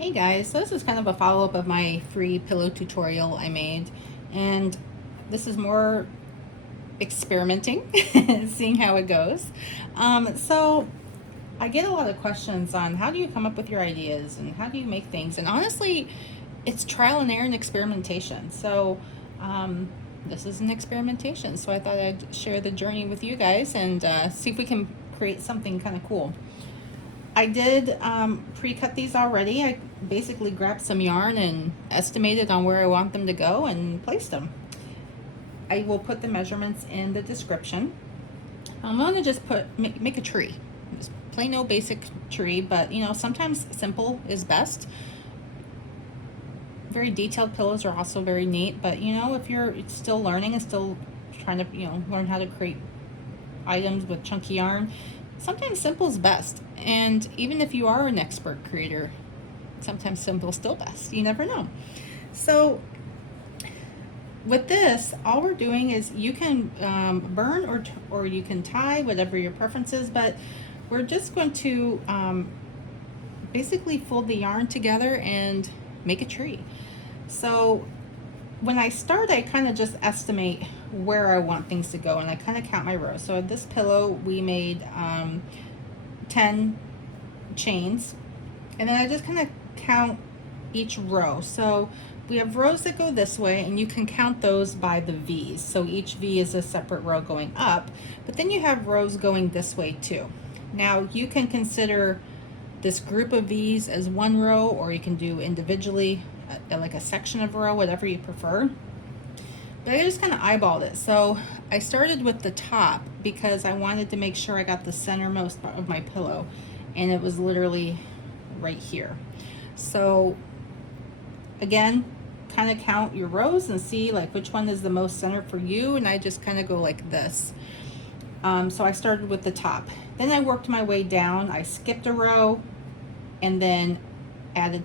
Hey guys, so this is kind of a follow-up of my free pillow tutorial I made, and this is more experimenting, seeing how it goes. So I get a lot of questions on how do you come up with your ideas and how do you make things, and honestly, it's trial and error and experimentation. So this is an experimentation, so I thought I'd share the journey with you guys and see if we can create something kind of cool. I did pre-cut these already. I basically grabbed some yarn and estimated on where I want them to go and placed them. I will put the measurements in the description. I'm going to just make a tree. Just plain old basic tree, but you know, sometimes simple is best. Very detailed pillows are also very neat, but you know, if you're still learning and still trying to, you know, learn how to create items with chunky yarn, sometimes simple is best. And even if you are an expert creator, sometimes simple is still best. You never know. So with this, all we're doing is you can burn or you can tie, whatever your preference is, but we're just going to basically fold the yarn together and make a tree. So when I start, I kind of just estimate where I want things to go, and I kind of count my rows. So this pillow, we made 10 chains, and then I just kind of count each row. So we have rows that go this way, and you can count those by the V's. So each V is a separate row going up, but then you have rows going this way too. Now you can consider this group of V's as one row, or you can do individually like a section of a row, whatever you prefer. But I just kind of eyeballed it. So I started with the top because I wanted to make sure I got the centermost part of my pillow, and it was literally right here. So again, kind of count your rows and see like which one is the most center for you, and I just kind of go like this. So I started with the top, then I worked my way down. I skipped a row and then added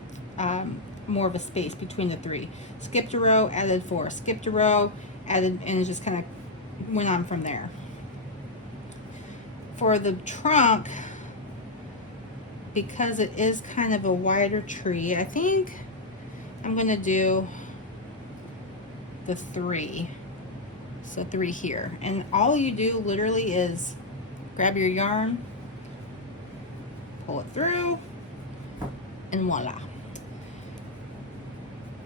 more of a space between the three. Skipped a row, added 4, skipped a row, added, and it just kind of went on from there. For the trunk, because it is kind of a wider tree, I think I'm going to do the 3. So 3 here. And all you do literally is grab your yarn, pull it through, and voila.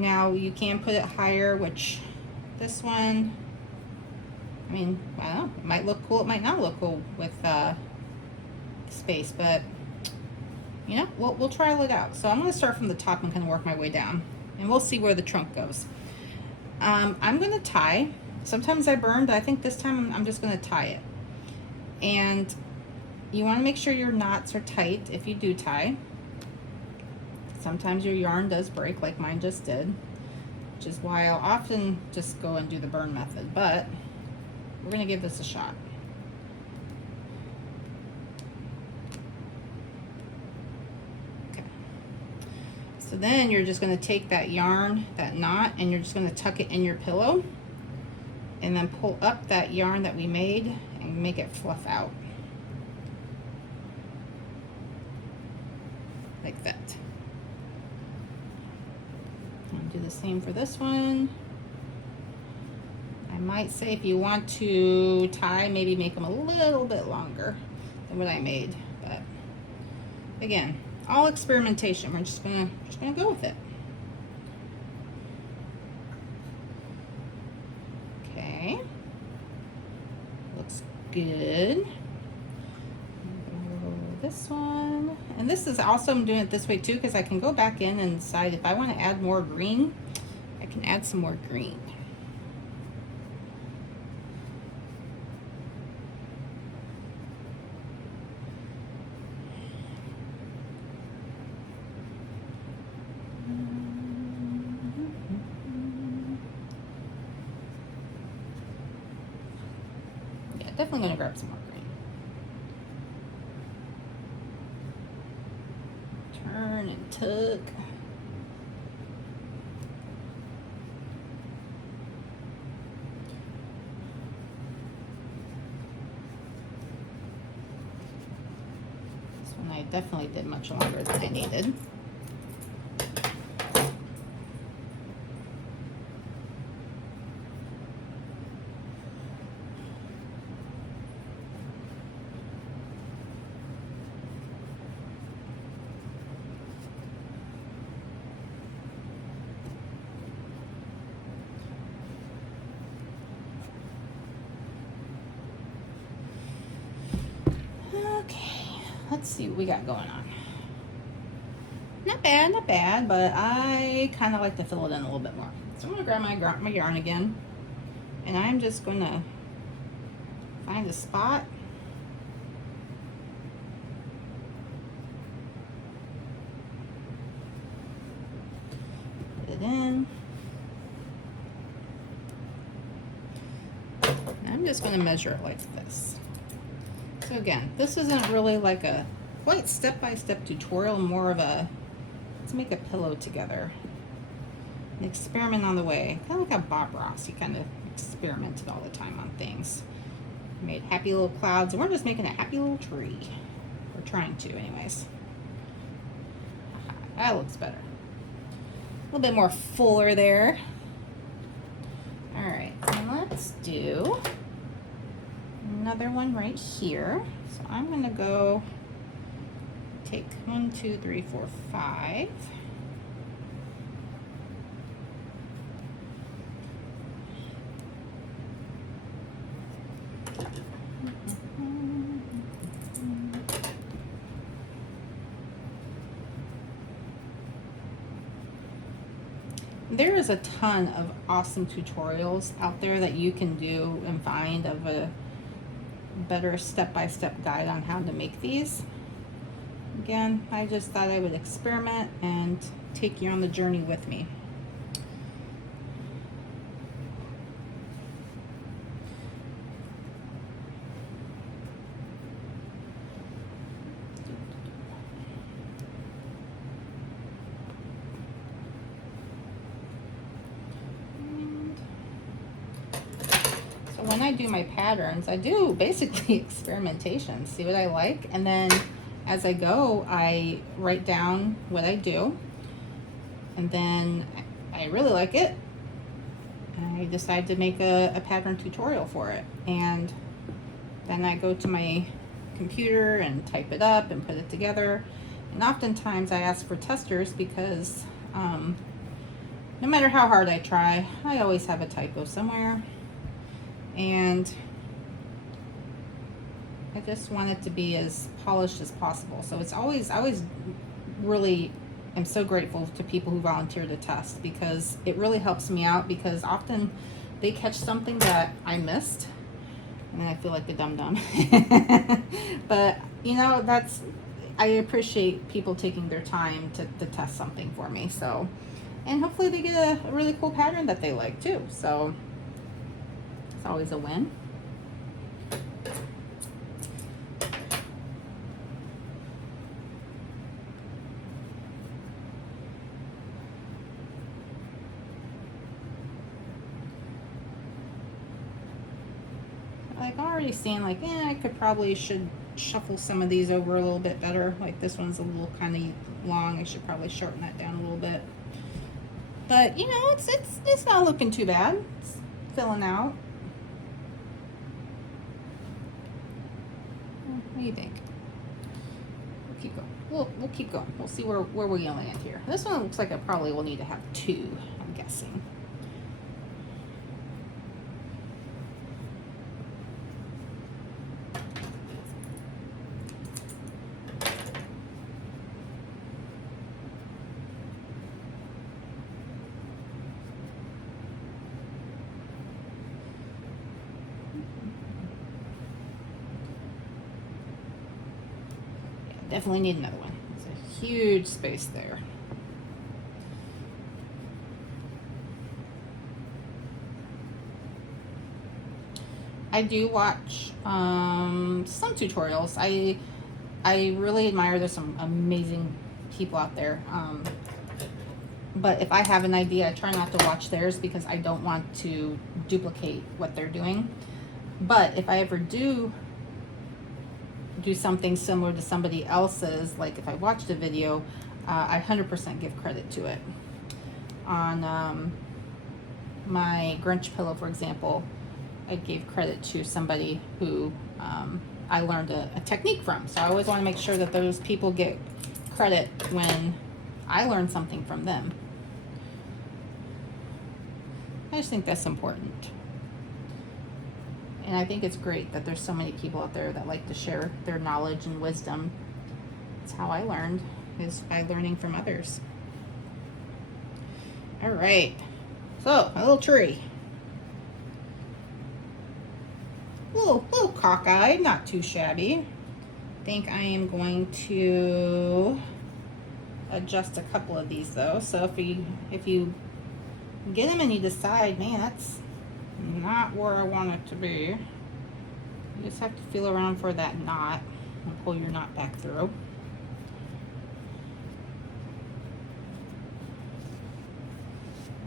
Now you can put it higher, which this one, I mean, I don't know, it might look cool, it might not look cool with space, but you know, we'll trial it out. So I'm going to start from the top and kind of work my way down, and we'll see where the trunk goes. I'm going to tie. Sometimes I burn, but I think this time I'm just going to tie it. And you want to make sure your knots are tight if you do tie. Sometimes your yarn does break like mine just did, which is why I'll often just go and do the burn method, but we're going to give this a shot. Okay. So then you're just going to take that yarn, that knot, and you're just going to tuck it in your pillow, and then pull up that yarn that we made and make it fluff out. Like that. And do the same for this one. I might say if you want to tie, maybe make them a little bit longer than what I made. But again, all experimentation. We're just gonna go with it. Okay. Looks good. This one, and this is also, I'm doing it this way too because I can go back in and decide if I want to add more green. I can add some more green. Yeah, definitely going to grab some more green. Turn and tuck. This one I definitely did much longer than I needed. let's see what we got going on. Not bad, but I kind of like to fill it in a little bit more. So I'm going to grab my yarn again, and I'm just going to find a spot. Put it in. And I'm just going to measure it like this. So again, this isn't really like a quite step-by-step tutorial, more of a let's make a pillow together. An experiment on the way. Kind of like a Bob Ross. He kind of experimented all the time on things. Made happy little clouds, and we're just making a happy little tree. We're trying to, anyways. That looks better. A little bit more fuller there. Alright, and let's do another one right here. So I'm going to go take 1, 2, 3, 4, 5. There is a ton of awesome tutorials out there that you can do and find of a better step-by-step guide on how to make these. Again, I just thought I would experiment and take you on the journey with me. When I do my patterns, I do basically experimentation, see what I like, and then as I go, I write down what I do, and then I really like it, I decide to make a pattern tutorial for it, and then I go to my computer and type it up and put it together. And oftentimes I ask for testers because no matter how hard I try, I always have a typo somewhere. And I just want it to be as polished as possible. So it's always, I always really am so grateful to people who volunteer to test, because it really helps me out, because often they catch something that I missed and then I feel like a dum-dum. But you know, I appreciate people taking their time to test something for me. So, and hopefully they get a really cool pattern that they like too. So it's always a win. Like, I'm already seeing like, I should shuffle some of these over a little bit better. Like this one's a little kind of long. I should probably shorten that down a little bit. But you know, it's not looking too bad. It's filling out. What do you think? We'll keep going. We'll keep going. We'll see where we land here. This one looks like I probably will need to have 2, I'm guessing. Definitely need another one. It's a huge space there. I do watch some tutorials. I really admire, there's some amazing people out there. But if I have an idea, I try not to watch theirs because I don't want to duplicate what they're doing. But if I ever do something similar to somebody else's, like if I watched a video, I 100% give credit to it. On my Grinch pillow, for example, I gave credit to somebody who I learned a technique from. So I always want to make sure that those people get credit when I learn something from them. I just think that's important. And I think it's great that there's so many people out there that like to share their knowledge and wisdom That's how I learned, is by learning from others. All right, so a little tree. Little cockeyed, not too shabby. I think I am going to adjust a couple of these though. So if you get them and you decide, man, that's not where I want it to be, you just have to feel around for that knot and pull your knot back through.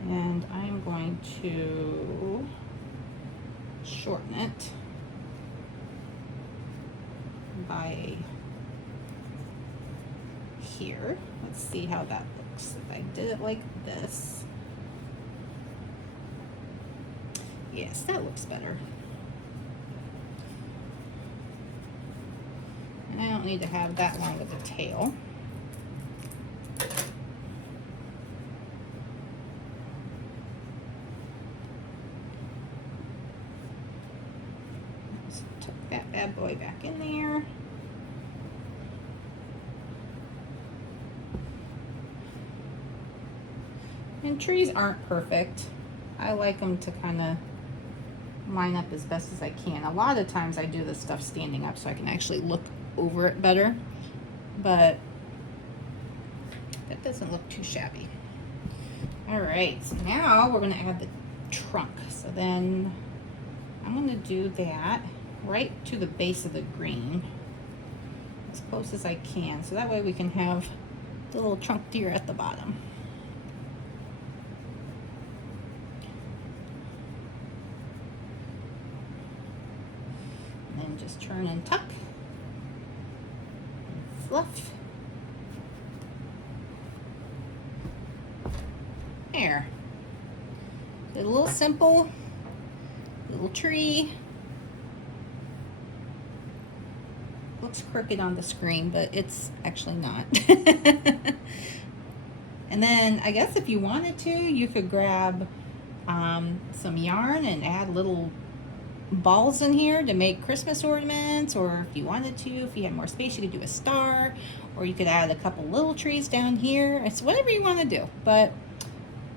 And I'm going to shorten it by here. Let's see how that looks if I did it like this. Yes, that looks better. And I don't need to have that long of a tail. Let's tuck that bad boy back in there. And trees aren't perfect. I like them to kind of line up as best as I can. A lot of times I do this stuff standing up so I can actually look over it better, but that doesn't look too shabby. All right, so now we're going to add the trunk. So then I'm going to do that right to the base of the green, as close as I can, so that way we can have the little trunk deer at the bottom. And then just turn and tuck and fluff. There. A little simple little tree. Looks crooked on the screen, but it's actually not. And then I guess if you wanted to, you could grab some yarn and add little balls in here to make Christmas ornaments, or if you wanted to, if you had more space, you could do a star, or you could add a couple little trees down here. It's whatever you want to do, but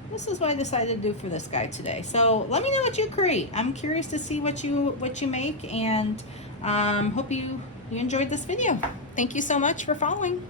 this is what I decided to do for this guy today. So let me know what you create. I'm curious to see what you make, and hope you enjoyed this video. Thank you so much for following.